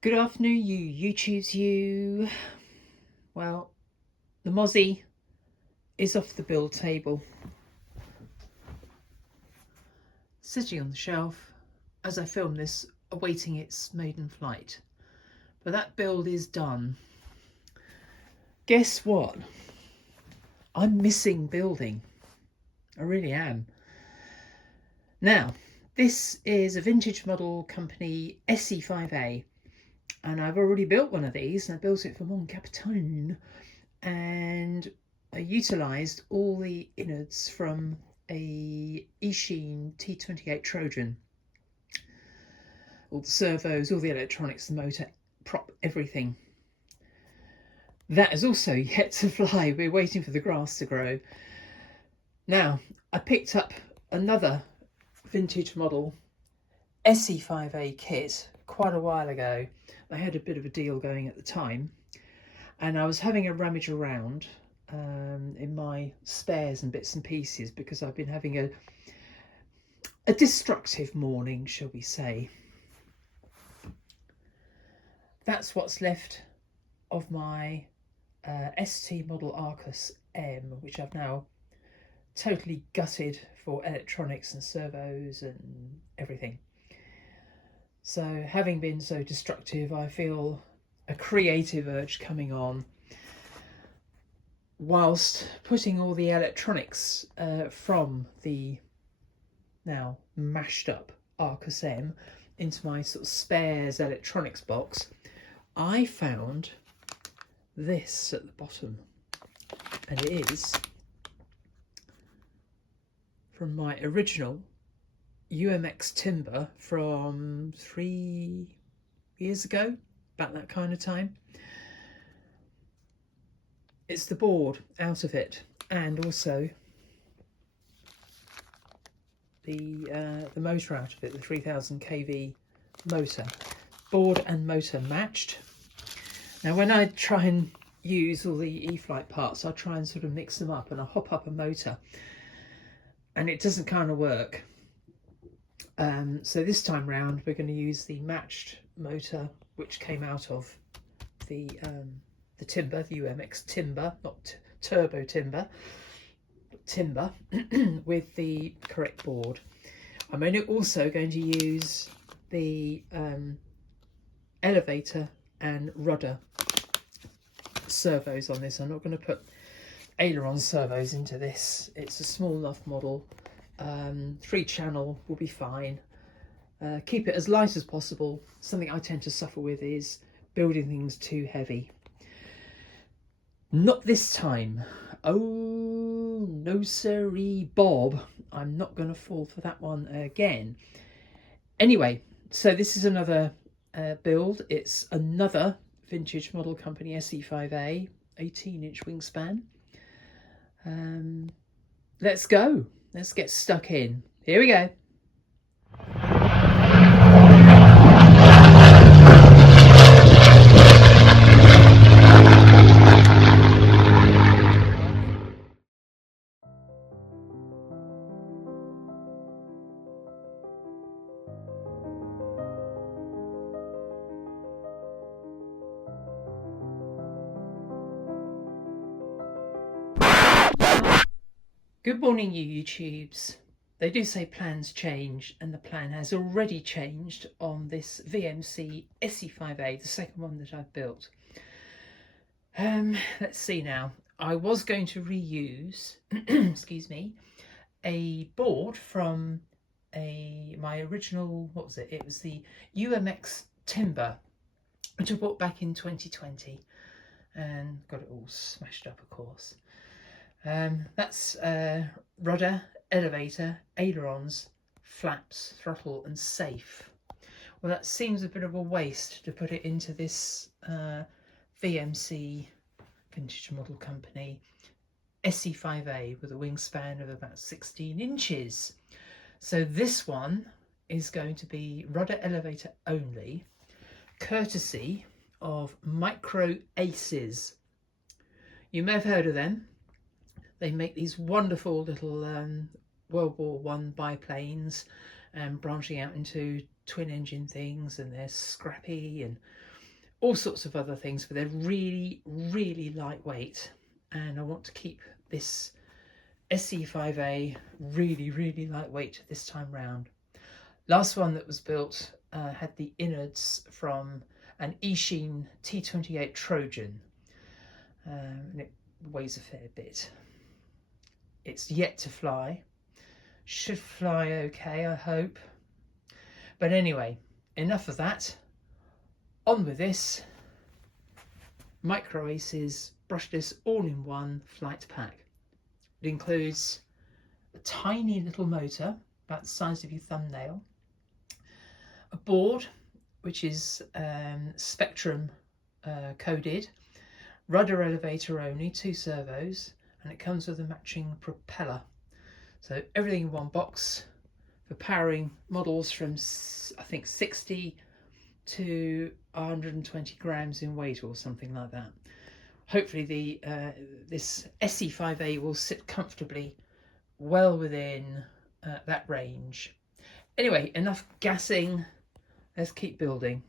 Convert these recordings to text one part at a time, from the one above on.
Good afternoon, you YouTubes, you. Well, the Mozzie is off the build table, sitting on the shelf as I film this, awaiting its maiden flight. But that build is done. Guess what? I'm missing building. I really am. Now, this is a vintage model company SE5A. And I've already built one of these, and I built it for Mon Capitaine, and I utilised all the innards from a Eachine T28 Trojan. All the servos, all the electronics, the motor, prop, everything. That is also yet to fly. We're waiting for the grass to grow. Now, I picked up another vintage model SE5A kit quite a while ago. I had a bit of a deal going at the time, and I was having a rummage around in my spares and bits and pieces because I've been having a destructive morning, shall we say. That's what's left of my ST model Arcus M, which I've now totally gutted for electronics and servos and everything. So having been so destructive, I feel a creative urge coming on whilst putting all the electronics from the now mashed up Arcus M into my sort of spares electronics box. I found this at the bottom, and it is from my original UMX timber from 3 years ago, about that kind of time. It's the board out of it, and also the motor out of it, the 3000 kV motor. Board and motor matched. Now when I try and use all the E-flite parts, I try and sort of mix them up, and I hop up a motor, and it doesn't kind of work. So this time round we're going to use the matched motor, which came out of the timber, the UMX timber, not turbo timber, but timber, with the correct board. I'm also going to use the elevator and rudder servos on this. I'm not going to put aileron servos into this. It's a small enough model. 3-channel will be fine. Keep it as light as possible. Something I tend to suffer with is building things too heavy. Not this time. Oh no siree, Bob. I'm not going to fall for that one again. Anyway, so this is another build. It's another vintage model company SE5A, 18-inch wingspan. Let's go. Let's get stuck in. Here we go. Good morning, you YouTubes. They do say plans change, and the plan has already changed on this VMC SE5A, the second one that I've built. Let's see now. I was going to reuse, excuse me, a board from my original, what was it? It was the UMX timber, which I bought back in 2020, and got it all smashed up, of course. That's rudder, elevator, ailerons, flaps, throttle and safe. Well, that seems a bit of a waste to put it into this VMC vintage model company SE5A with a wingspan of about 16 inches. So this one is going to be rudder elevator only, courtesy of Micro Aces. You may have heard of them. They make these wonderful little World War I biplanes, branching out into twin engine things, and they're scrappy and all sorts of other things, but they're really, really lightweight. And I want to keep this SE5A really, really lightweight this time round. Last one that was built had the innards from an Eachine T28 Trojan, and it weighs a fair bit. It's yet to fly. Should fly okay, I hope. But anyway, enough of that. On with this Micro Aces brushless all-in-one flight pack. It includes a tiny little motor about the size of your thumbnail, a board which is Spectrum coded, rudder elevator only, 2 servos, and it comes with a matching propeller. So everything in one box for powering models from I think 60 to 120 grams in weight or something like that. Hopefully the this SE5A will sit comfortably well within that range. Anyway, enough gassing, let's keep building.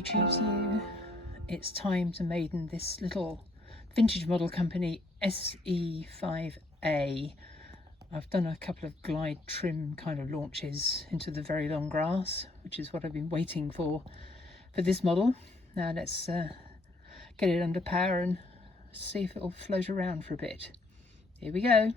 YouTube to you. It's time to maiden this little vintage model company SE5A. I've done a couple of glide trim kind of launches into the very long grass, which is what I've been waiting for this model. Now let's get it under power and see if it'll float around for a bit. Here we go.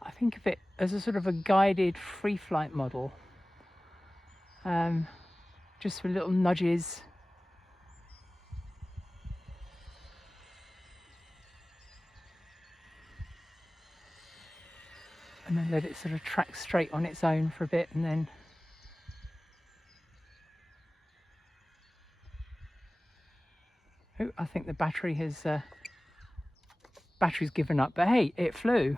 I think of it as a sort of a guided free flight model, just for little nudges. And then let it sort of track straight on its own for a bit, and then I think the battery's given up, but hey, it flew.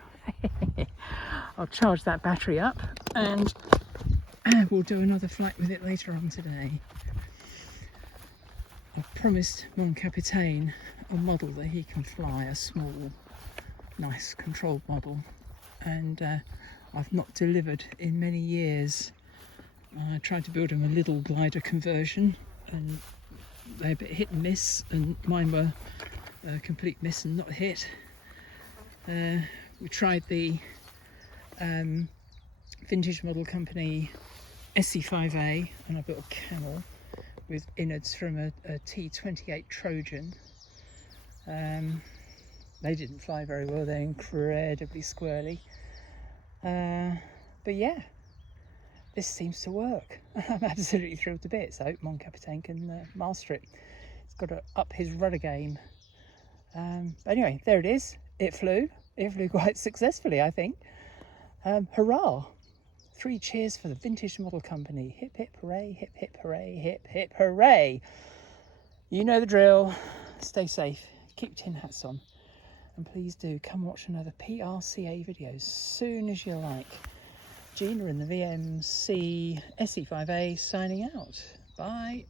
I'll charge that battery up and we'll do another flight with it later on today. I've promised Mon Capitaine a model that he can fly, a small, nice controlled model, and I've not delivered in many years. I tried to build him a little glider conversion and they're a bit hit and miss, and mine were a complete miss and not a hit. We tried the vintage model company SE5A, and I built a camel with innards from a T28 Trojan. They didn't fly very well, they're incredibly squirrely. But yeah, this seems to work. I'm absolutely thrilled to bits. I hope Mon Capitaine can master it. He's got to up his rudder game. But anyway, there it is. It flew quite successfully, I think. Hurrah! 3 cheers for the vintage model company. Hip hip hooray, hip hip hooray, hip hip hooray. You know the drill. Stay safe, keep tin hats on, and please do come watch another PRCA video as soon as you like. Gina in the VMC SE5A signing out. Bye.